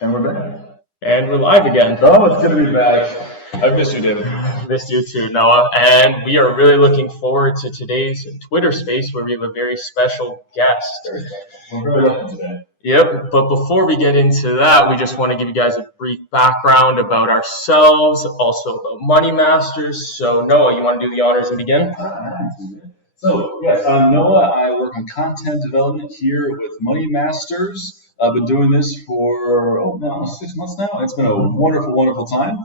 And we're back. And we're live again. Oh, it's good to be back. I've missed you, David. Missed you too, Noah. And we are really looking forward to today's Twitter space where we have a very special guest. We're very lucky today. Yep, but before we get into that, we just want to give you guys a brief background about ourselves, also about Money Masters. So, Noah, you want to do the honors and begin? So, yes, I'm Noah. I work on content development here with Money Masters. I've been doing this for, almost 6 months now. It's been a wonderful, wonderful time.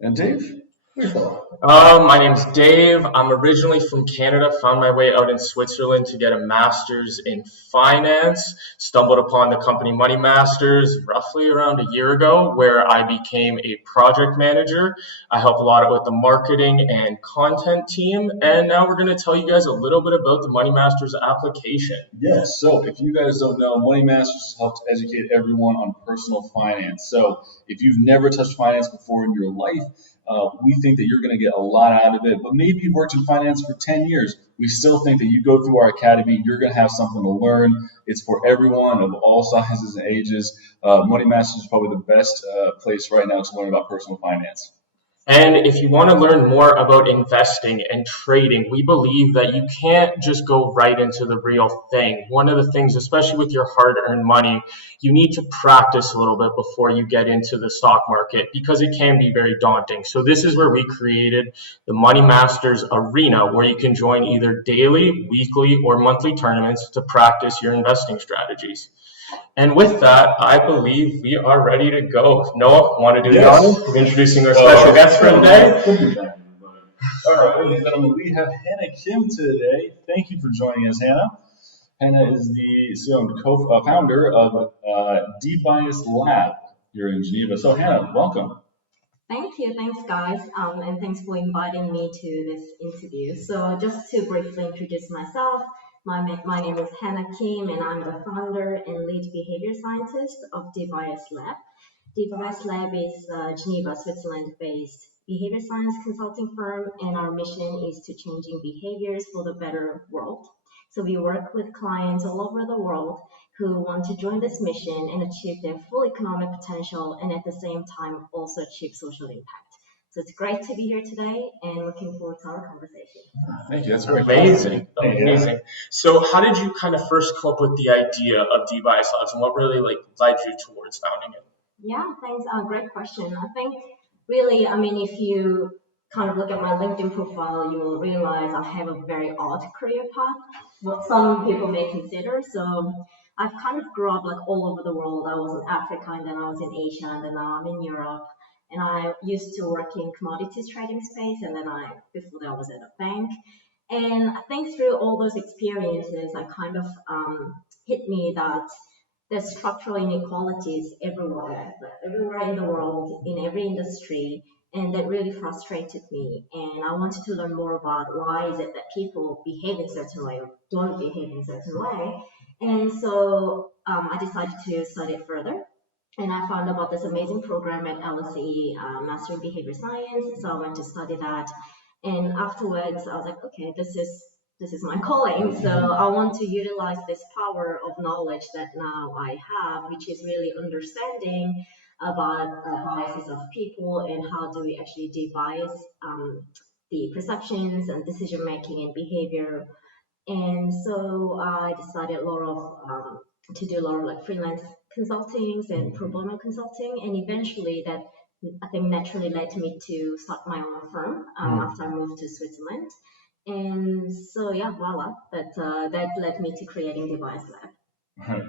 And Dave? My name's Dave. I'm originally from Canada, found my way out in Switzerland to get a master's in finance, stumbled upon the company Money Masters roughly around a year ago, where I became a project manager. I help a lot with the marketing and content team, and now we're going to tell you guys a little bit about the Money Masters application. Yes, so if you guys don't know, Money Masters helps educate everyone on personal finance. So if you've never touched finance before in your life, we think that you're going to get a lot out of it, but maybe you've worked in finance for 10 years. We still think that you go through our academy, you're going to have something to learn. It's for everyone of all sizes and ages. Money Masters is probably the best place right now to learn about personal finance. And if you want to learn more about investing and trading, we believe that you can't just go right into the real thing. One of the things, especially with your hard-earned money, you need to practice a little bit before you get into the stock market because it can be very daunting. So this is where we created the Money Masters Arena, where you can join either daily, weekly, or monthly tournaments to practice your investing strategies. And with that, I believe we are ready to go. Noah, want to do the honors of introducing our special guest for today? All right, ladies and gentlemen, we have Haena Kim today. Thank you for joining us, Haena. Haena is the CEO and co-founder of D-Bias Lab here in Geneva. So, Haena, welcome. Thank you. Thanks, guys. And thanks for inviting me to this interview. So just to briefly introduce myself, my name is Haena Kim, and I'm the founder and lead behavior scientist of D-Bias Lab. D-Bias Lab is a Geneva, Switzerland-based behavior science consulting firm, and our mission is to changing behaviors for the better world. So we work with clients all over the world who want to join this mission and achieve their full economic potential and at the same time also achieve social impact. So it's great to be here today and looking forward to our conversation. Thank you. That's very amazing. Amazing. So how did you kind of first come up with the idea of D-Bias Labs and what really led you towards founding it? Yeah, thanks. Great question. I think really, if you kind of look at my LinkedIn profile, you will realize I have a very odd career path, what some people may consider. So I've kind of grew up all over the world. I was in Africa, and then I was in Asia, and then now I'm in Europe. And I used to work in commodities trading space, and then before that I was at a bank. And I think through all those experiences, I kind of hit me that there's structural inequalities everywhere in the world, in every industry, and that really frustrated me. And I wanted to learn more about why is it that people behave in a certain way or don't behave in a certain way. And so I decided to study it further. And I found about this amazing program at LSE, Master in Behavior Science. So I went to study that. And afterwards, I was like, okay, this is my calling. So I want to utilize this power of knowledge that now I have, which is really understanding about biases of people and how do we actually de-bias the perceptions and decision making and behavior. And so I decided to do a lot of freelance consultings and pro bono consulting, and eventually that I think naturally led me to start my own firm after I moved to Switzerland. And so yeah, voila, that led me to creating D-Bias Lab.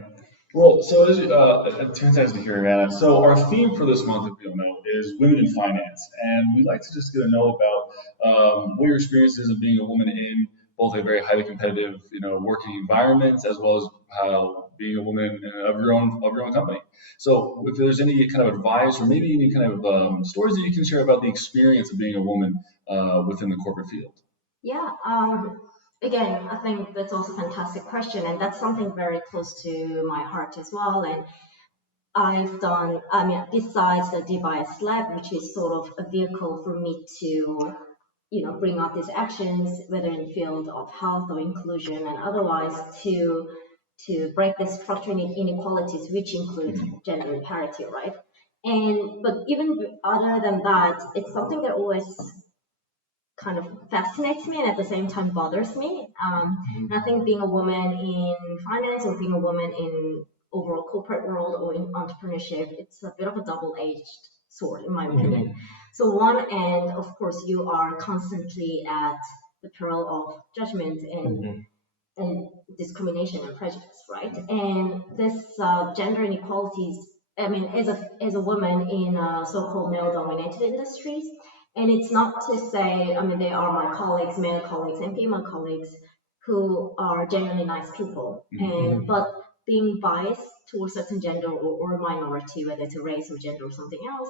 Well, so as it's fantastic to hear, Haena. So our theme for this month, if you don't know, is women in finance, and we'd like to just get to know about what your experience is of being a woman in both a very highly competitive, working environments, as well as how being a woman of your own company. So, if there's any kind of advice, or maybe any kind of stories that you can share about the experience of being a woman within the corporate field. Yeah. Again, I think that's also a fantastic question, and that's something very close to my heart as well. And I've done, besides the D-Bias Lab, which is sort of a vehicle for me to bring out these actions, whether in the field of health or inclusion and otherwise, to to break the structural inequalities, which include gender parity, right? But even other than that, it's something that always kind of fascinates me and at the same time bothers me. And I think being a woman in finance or being a woman in overall corporate world or in entrepreneurship, it's a bit of a double-edged sword, in my opinion. So one end, of course, you are constantly at the peril of judgment and discrimination and prejudice, right? And this gender inequalities, I mean, as a woman in so-called male-dominated industries, and it's not to say, I mean, they are my colleagues, male colleagues and female colleagues, who are genuinely nice people, and but being biased towards certain gender or a minority, whether it's a race or gender or something else,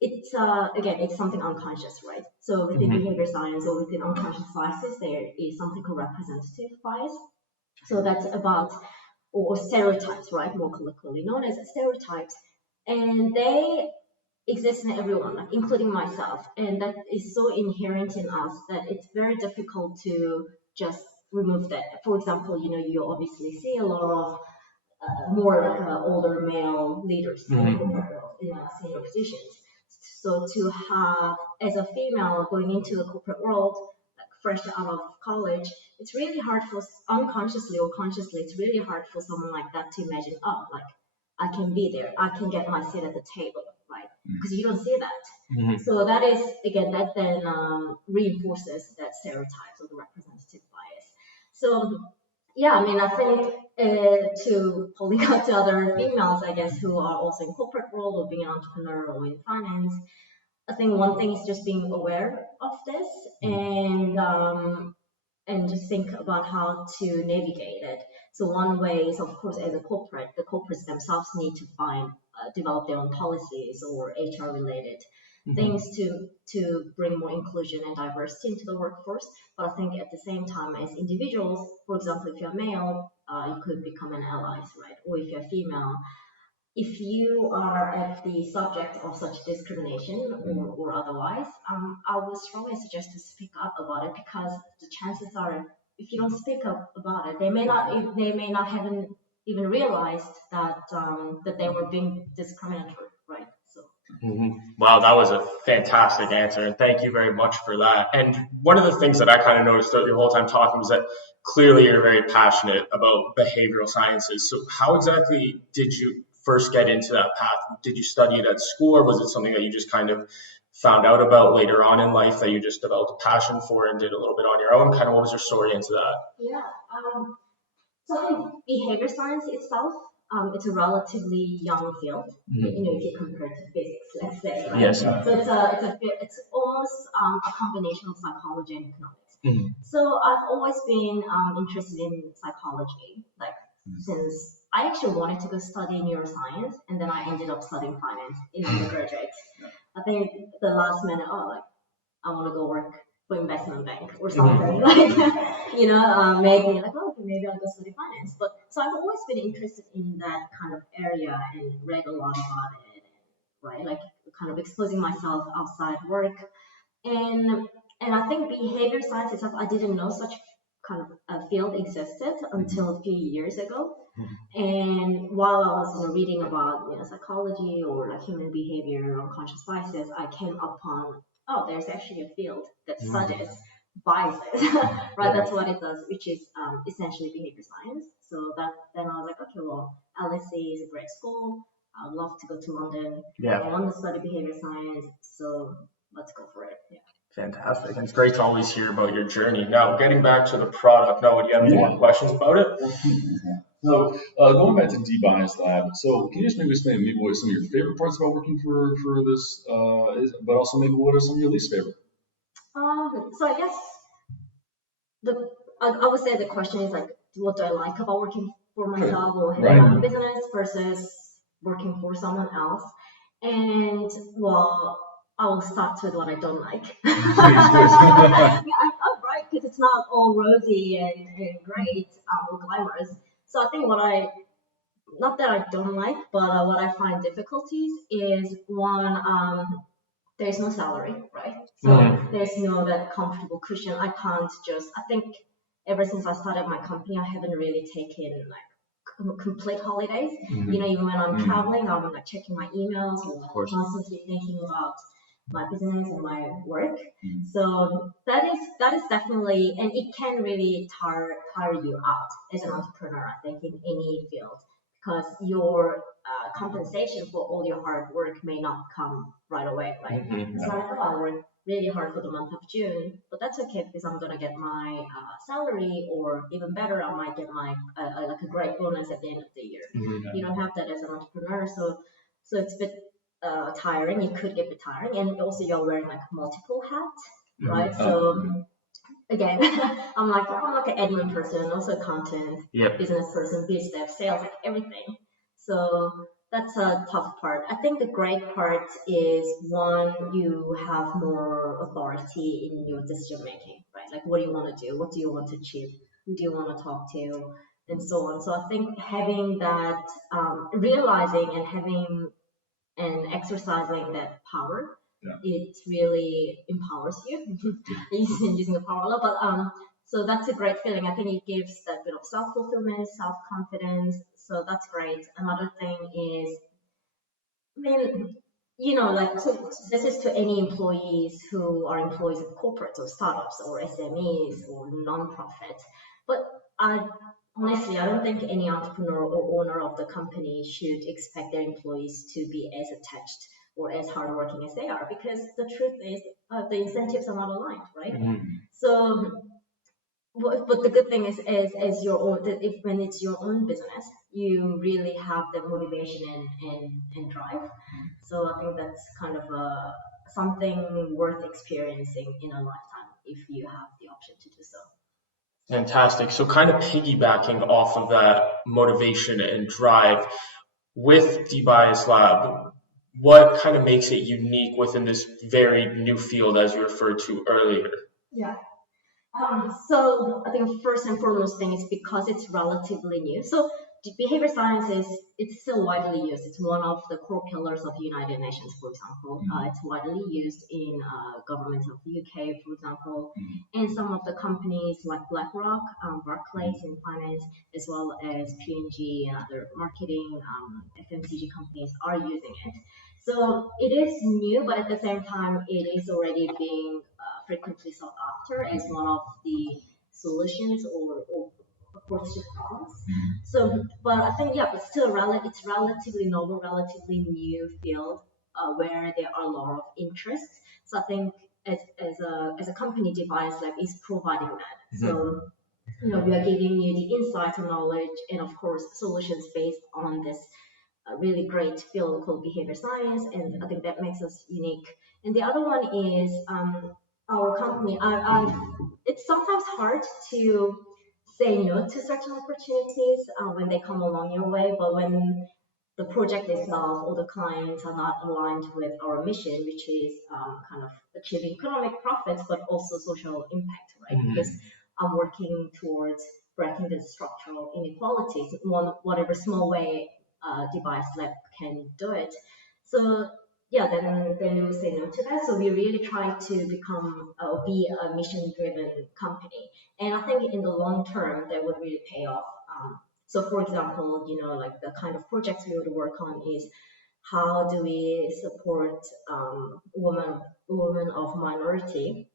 it's again, it's something unconscious, right? So within behavior science or within unconscious biases, there is something called representative bias. So that's about or stereotypes, right? More colloquially known as stereotypes, and they exist in everyone, like including myself, and that is so inherent in us that it's very difficult to just remove that. For example, you obviously see a lot of more like older male leaders in the corporate world in senior positions. So to have, as a female going into the corporate world, like fresh out of college, it's really hard for, unconsciously or consciously, it's really hard for someone like that to imagine, oh, like I can be there, I can get my seat at the table, right? Because you don't see that. So that is, again, that then reinforces that stereotype or the representative bias. So yeah, I mean, I think to pulling out to other females, I guess, who are also in corporate world or being an entrepreneur or in finance, I think one thing is just being aware of this and just think about how to navigate it. So one way is, of course, as a corporate, the corporates themselves need to develop their own policies or HR related things to bring more inclusion and diversity into the workforce. But I think at the same time, as individuals, for example, if you're male, you could become an ally, right? Or if you're female, if you are at the subject of such discrimination or otherwise, I would strongly suggest to speak up about it, because the chances are, if you don't speak up about it, they may not have even realized that that they were being discriminatory, right? So. Wow, that was a fantastic answer, and thank you very much for that. And one of the things that I kind of noticed throughout your whole time talking was that clearly you're very passionate about behavioral sciences. So how exactly did you first get into that path? Did you study it at school, or was it something that you just kind of found out about later on in life that you just developed a passion for and did a little bit on your own? Kind of what was your story into that? Yeah. So I think behavior science itself, it's a relatively young field, if you compare it to physics, let's say, right? Yes. So it's almost a combination of psychology and economics. So I've always been interested in psychology, like since I actually wanted to go study neuroscience, and then I ended up studying finance in undergraduate. I think the last minute, I want to go work for investment bank or something, like, made me like, okay, maybe I'll go study finance. But so I've always been interested in that kind of area and read a lot about it, right? Like kind of exposing myself outside work. And I think behavior science itself, I didn't know such kind of a field existed until a few years ago. And while I was reading about psychology or like human behavior or unconscious biases, I came upon, there's actually a field that studies biases, right? That's what it does, which is essentially behavior science. So then I was like, okay, well, LSE is a great school. I'd love to go to London. I want to study behavior science, so let's go for it. Yeah. Fantastic. And it's great to always hear about your journey. Now, getting back to the product, Noah, do you have any more questions about it? So going back to D-Bias Lab, so can you just maybe explain to me what some of your favorite parts about working for this is, but also maybe what are some of your least favorite? So I guess I would say the question is like, what do I like about working for myself or having my own business versus working for someone else? And well, I will start with what I don't like. Right, because it's not all rosy and great or glamorous. So I think not that I don't like, but what I find difficulties is one, there's no salary, right? So there's no that comfortable cushion. I think ever since I started my company, I haven't really taken like complete holidays. Mhm. You know, even when I'm Mhm. traveling, I'm like checking my emails or Of course. constantly thinking about my business and my work. Mhm. So that is definitely, and it can really tire you out as an entrepreneur, I think, in any field, because your compensation for all your hard work may not come right away, right? Mhm. It's like, oh, I worked really hard for the month of June, but that's okay because I'm gonna get my salary, or even better, I might get my like a great bonus at the end of the year. Mhm. You don't have that as an entrepreneur, so it's a bit tiring. It could get a bit tiring, and also you're wearing like multiple hats, right? So again, I'm like an admin person, also content, Yep. business person, biz dev, sales, like everything. So that's a tough part. I think the great part is one, you have more authority in your decision making, right? Like what do you want to do? What do you want to achieve? Who do you want to talk to? And so on. So I think having that, realizing and having and exercising that power, Yeah. it really empowers you. using the power a lot, but so that's a great feeling. I think it gives that bit of self fulfillment, self confidence. So that's great. Another thing is, I mean, you know, like this is to any employees who are employees of corporates or startups or SMEs or non-profits. But I honestly, I don't think any entrepreneur or owner of the company should expect their employees to be as attached or as hardworking as they are, because the truth is the incentives are not aligned, right? Mhm. So but the good thing is, as your own, that if when it's your own business, you really have the motivation and drive. So I think that's kind of something worth experiencing in a lifetime if you have the option to do so. Fantastic. So kind of piggybacking off of that motivation and drive with DBias Lab, what kind of makes it unique within this very new field as you referred to earlier? Yeah. So I think first and foremost thing is because it's relatively new. So behavior science it's still widely used. It's one of the core pillars of the United Nations, for example. It's widely used in governments of the UK, for example, and some of the companies like BlackRock, Barclays in finance, as well as P&G and other marketing FMCG companies are using it. So it is new, but at the same time, it is already being frequently sought after as one of the solutions or approach to problems. So, but I think yeah, it's still it's relatively novel, relatively new field where there are a lot of interest. So I think as a company, Device Lab is providing that. So you know, we are giving you the insights and knowledge, and of course, solutions based on this really great field called behavior science, and I think that makes us unique. And the other one is our company. It's sometimes hard to say no to certain opportunities when they come along your way, but when the project itself or the clients are not aligned with our mission, which is kind of achieving economic profits, but also social impact, right? Because I'm working towards breaking the structural inequalities in whatever small way Device Lab can do it. So yeah, then we say no to that. So we really try to be a mission driven company, and I think in the long term that would really pay off. So for example, you know, like the kind of projects we would work on is how do we support women of minority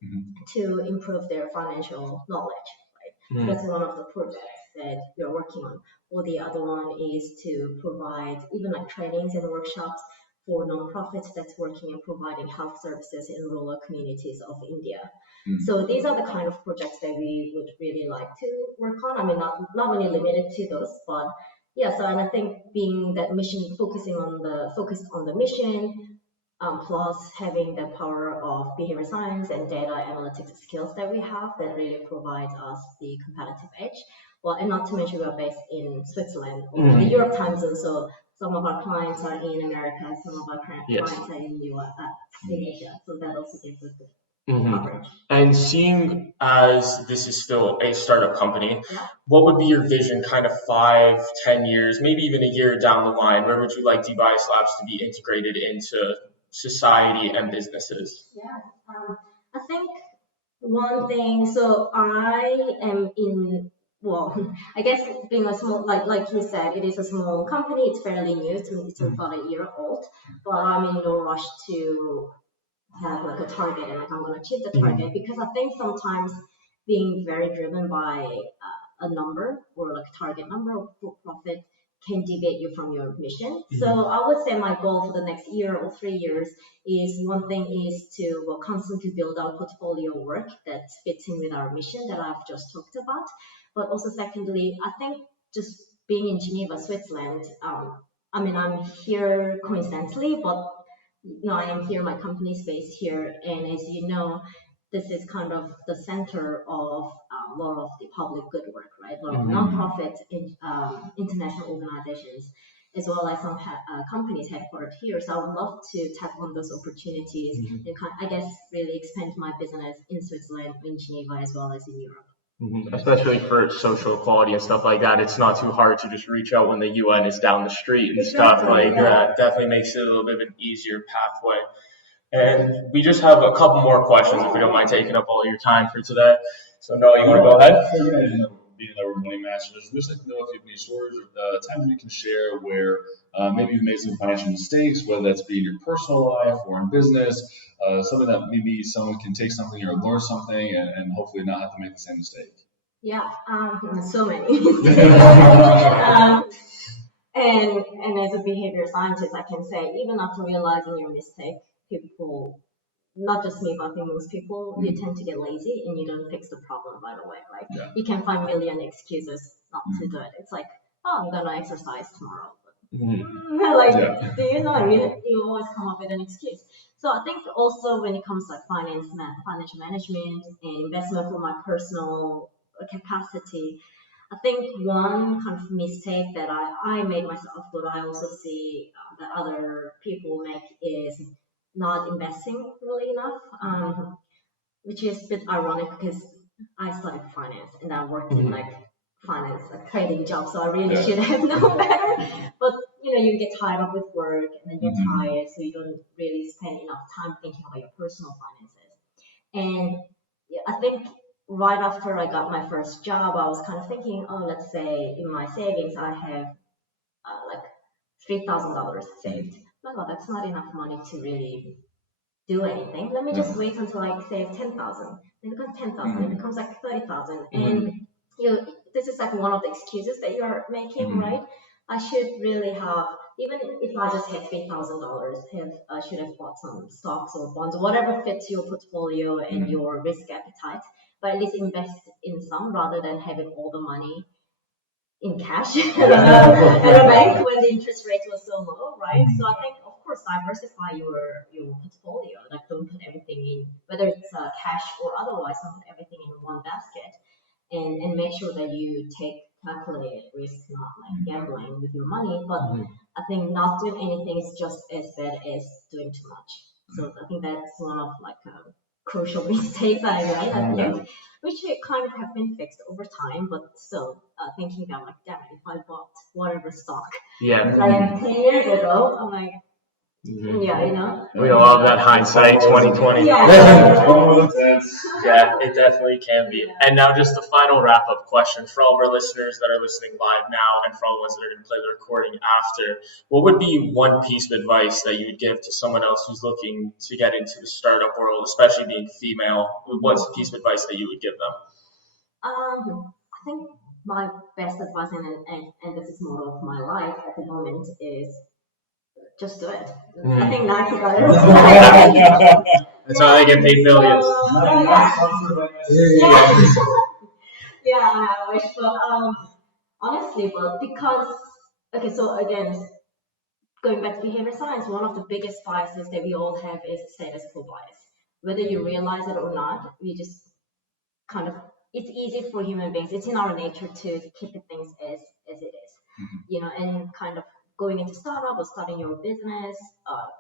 to improve their financial knowledge, right? So that's one of the projects that we are working on. Or the other one is to provide even like trainings and workshops for nonprofits that's working and providing health services in rural communities of India. So these are the kind of projects that we would really like to work on. I mean, not only limited to those, but yeah. So and I think being that mission, focused on the mission, plus having the power of behavior science and data analytics skills that we have, that really provides us the competitive edge. Well, and not to mention we're based in Switzerland or in the Europe time zone, so some of our clients are in America, some of our clients are in in Asia, so that also gives us good coverage. And seeing as this is still a startup company, Yeah. what would be your vision kind of 5, 10 years, maybe even a year down the line? Where would you like DBias Labs to be integrated into society and businesses? Yeah, I think one thing, so I am in well, I guess being a small, like you said, it is a small company. It's fairly new. It's about a year old, but I'm in no rush to have like a target and like I'm gonna achieve the target because I think sometimes being very driven by a number or like a target number or profit can deviate you from your mission. So I would say my goal for the next year or 3 years is one thing is to constantly build our portfolio work that fits in with our mission that I've just talked about. But also secondly, I think just being in Geneva, Switzerland, I mean, I'm here coincidentally, but I am here, my company is based here, and as you know, this is kind of the center of a lot of the public good work, right? A lot of nonprofit international organizations, as well as some companies headquartered here. So I would love to tap on those opportunities and I guess really expand my business in Switzerland, in Geneva, as well as in Europe. Especially for social equality and stuff like that, it's not too hard to just reach out when the UN is down the street and stuff like that. Definitely makes it a little bit of an easier pathway. And we just have a couple more questions if you don't mind taking up all your time for today. So Noah, you want to go ahead? Being that we're money masters, we'd just like to know if you have any stories or times you can share where maybe you've made some financial mistakes, whether that's be in your personal life or in business, something that maybe someone can take something or learn something and hopefully not have to make the same mistake. Yeah, so many. And as a behavior scientist, I can say even after realizing your mistake, people, not just me, but I think most people, you tend to get lazy and you don't fix the problem right away, right? Yeah. You can find a million excuses not to do it. It's like, oh, I'm gonna exercise tomorrow. Do you know? You always come up with an excuse. So I think also when it comes to like financial management and investment for my personal capacity, I think one kind of mistake that I made myself, but I also see that other people make is not investing really enough, which is a bit ironic because I studied finance and I worked in like finance, like trading jobs, so I really should have known better. But you get tied up with work and then you're tired, so you don't really spend enough time thinking about your personal finances. And I think right after I got my first job, I was kind of thinking, oh, let's say in my savings I have like $3,000 saved. No, that's not enough money to really do anything. Let me just wait until I save 10,000. Then it becomes 10,000. It becomes like 30,000. And this is like one of the excuses that you're making, right? I should really have, even if I just had $3,000, I should have bought some stocks or bonds or whatever fits your portfolio and your risk appetite. But at least invest in some rather than having all the money in cash at a bank when the interest rate was so low, right? So I think, of course, diversify your portfolio. Like, don't put everything in, whether it's cash or otherwise, don't put everything in one basket, and make sure that you take calculated risk, not like gambling with your money. But I think not doing anything is just as bad as doing too much. So I think that's one of like crucial mistakes I made, I think, which kind of have been fixed over time, but still thinking about like, damn it, if I bought whatever stock like 10 years ago, I'm like, we love that hindsight 2020. Yeah, it definitely can be. And now just the final wrap-up question for all of our listeners that are listening live now and for all the ones that are going to play the recording after. What would be one piece of advice that you would give to someone else who's looking to get into the startup world, especially being female? What's a piece of advice that you would give them? I think my best advice, and this is more of my life at the moment, is just do it. I think Nike got it. That's how they get paid billions. Yeah, I wish, but honestly, but because okay, so again, going back to behavior science, one of the biggest biases that we all have is status quo bias. Whether you realize it or not, we just kind of, it's easy for human beings. It's in our nature to keep things as it is, and kind of going into startup or starting your business,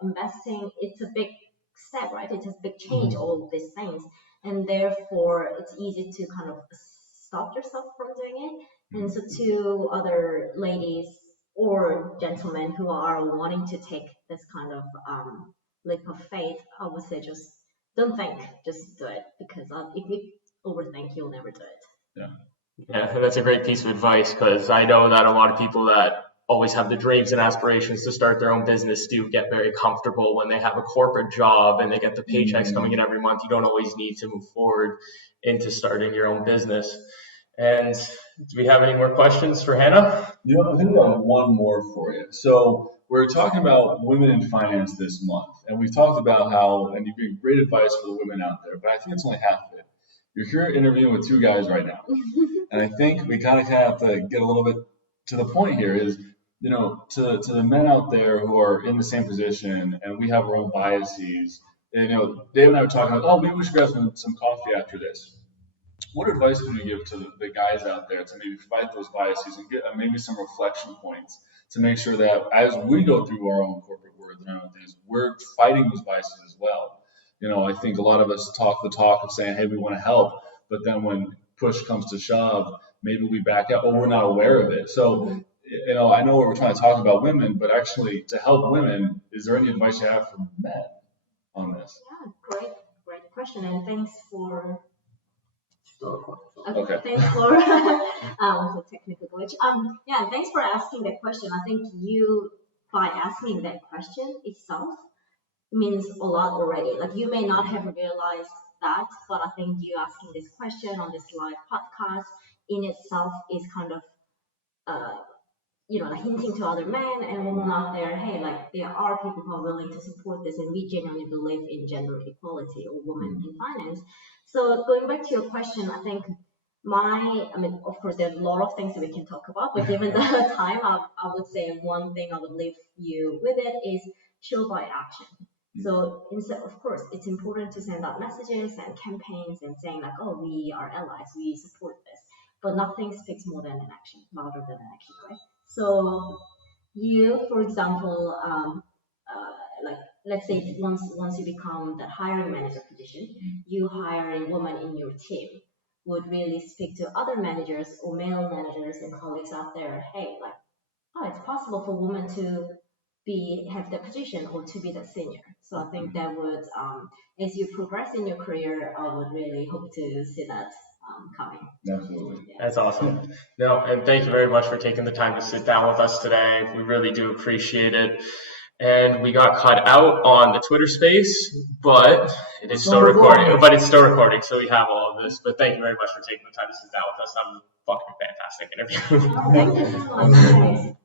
investing. It's a big step, right? It's a big change, all of these things, and therefore it's easy to kind of stop yourself from doing it. And so to other ladies or gentlemen who are wanting to take this kind of leap of faith, I would say just don't think, just do it, because if you overthink, you'll never do it. Yeah. Yeah, that's a great piece of advice because I know that a lot of people that always have the dreams and aspirations to start their own business do get very comfortable when they have a corporate job and they get the paychecks coming in every month. You don't always need to move forward into starting your own business. And do we have any more questions for Haena? I think we have one more for you. So we're talking about women in finance this month, and we've talked about how, and you've given great advice for the women out there, but I think it's only half of it. You're here interviewing with two guys right now, and I think we kind of have to get a little bit to the point here is, to the men out there who are in the same position, and we have our own biases. And, Dave and I were talking about, oh, maybe we should grab some coffee after this. What advice would you give to the guys out there to maybe fight those biases and get maybe some reflection points to make sure that as we go through our own corporate world and our own things, we're fighting those biases as well? I think a lot of us talk the talk of saying, hey, we want to help, but then when push comes to shove, maybe we back out, or we're not aware of it. So, I know we're trying to talk about women, but actually to help women, is there any advice you have for men on this? Yeah, great question, and thanks for. Okay. Thanks for the technical glitch. Yeah, thanks for asking that question. I think you, by asking that question itself, means a lot already. Like you may not have realized that, but I think you asking this question on this live podcast in itself is kind of like hinting to other men and women out there, hey, like there are people who are willing to support this, and we genuinely believe in gender equality or women in finance. So going back to your question, I think of course, there's a lot of things that we can talk about, but given the time, I would say one thing I would leave you with it is show by action. So instead, of course, it's important to send out messages and campaigns and saying like, oh, we are allies, we support this, but nothing speaks more than an action, louder than an action, right? So you, for example, like let's say once you become that hiring manager position, you hire a woman in your team would really speak to other managers or male managers and colleagues out there. Hey, like, oh, it's possible for women to have that position or to be that senior. So I think that would, as you progress in your career, I would really hope to see that coming. Absolutely. Yeah. That's awesome. No, and thank you very much for taking the time to sit down with us today. We really do appreciate it. And we got cut out on the Twitter space, but it is still recording. But it's still recording, so we have all of this. But thank you very much for taking the time to sit down with us. That was a fucking fantastic interview. Thank you so much.